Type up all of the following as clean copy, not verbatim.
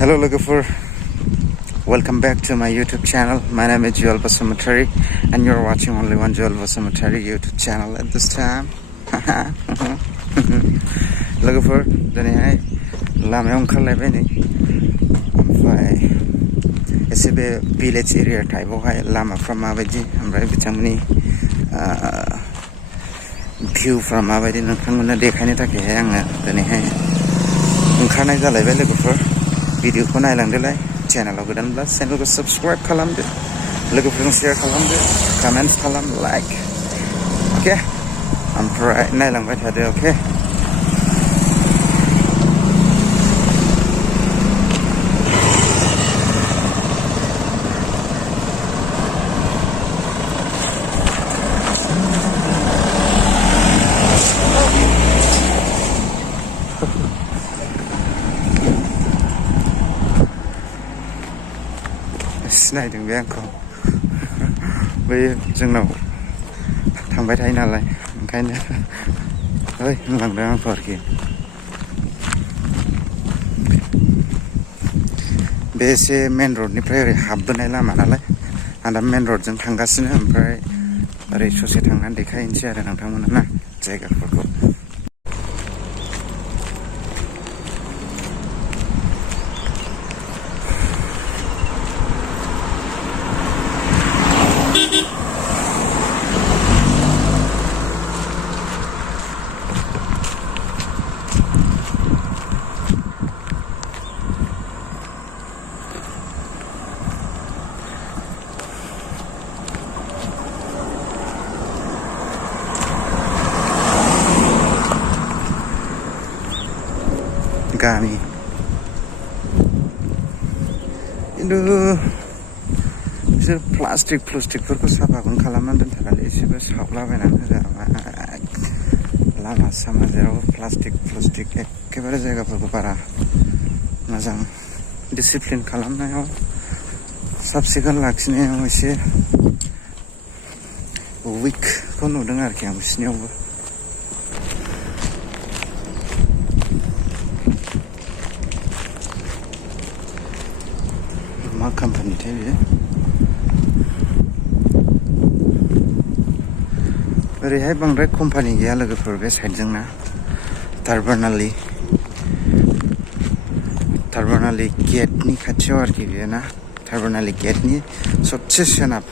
Hello logofor, welcome back to my YouTube channel. My name is Juwel Bsmtry and you're watching only one Juwel Bsmtry YouTube channel at this time. Logofor, दिनैहाय लामायाव ओंखारलायबाय नै ओमफ्राय एसे बे village area टाइपआवहाय लामाफ्रा माबायदि ओमफ्राय बिथांमोननि भिउफ्रा माबायदि नोंथांमोननो देखायनो थाखायहाय आङो दिनैहाय ओंखारनाय जालायबाय लोगोफोर. भिडिअखौ नायलांदोलाय, चेनेलाव गोदानब्ला चेनेलखौ साबस्क्राइब खालामदो, लोगोफोरजों शेयार खालामदो, कमेन्ट्स खालाम, लाइक, अके, ओमफ्राय नायलांबाय थादो, अके. सिनायदों बे आंखौ, बै जोंनाव थांबाय थायो नालाय ओंखायनो ओइ होनलांदों आंखौ आरोखि. बे एसे मेन रडनिफ्राय ओरै हाबबोनाय लामा नालाय आं दा मेन रडजों थांगासिनो, ओमफ्राय ओरै ससे थांनानै देखायनोसै आरो नोंथांमोना ना जायगाफोरखौ. gami खिन्थु बिसोर प्लास्टिकफोरखौ साफाखौनो खालामनानै दोनथारालै, एसेबो सावलाबायनानै होआबा लामा सामा जेरावबो प्लास्टिक एखेबारे जायगाफोरखौ बारा मोजां डिसिप्लिन खालामनायाव, साब सिखोन लाखिनायाव एसे उइकखौ नुदों आरोखि आं बिसिनियावबो. मा कम्पानिथाय बेयो? ओरैहाय बांद्राय कम्पानि गैया लोगोफोर बे साइडजोंना. टार्मिनालि गेटनि खाथियाव आरोखि बेयो ना. टार्मिनालि गेटनि सबसे सोनाब,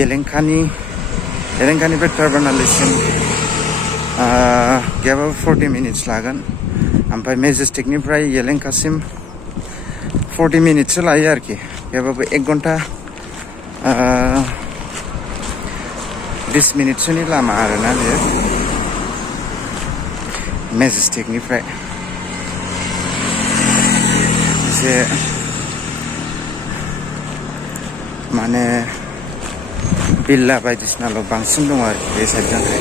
येलेंकानिफ्राय टार्मिनालिसिम गैयाबाबो 40 मिनिट्स लागोन, ओमफ्राय मेजेस्टिकनिफ्राय येलेंकासिम 40 मिनिटसो लायो आरोखि. गैयाबाबो 1 घन्टा 20 मिनिटसोनि लामा आरोना बेयो मेजेस्टिकनिफ्राय. एसे माने बिल्ला बायदिसिनाल' बांसिन दङ आरोखि बे साइडजोंहाय.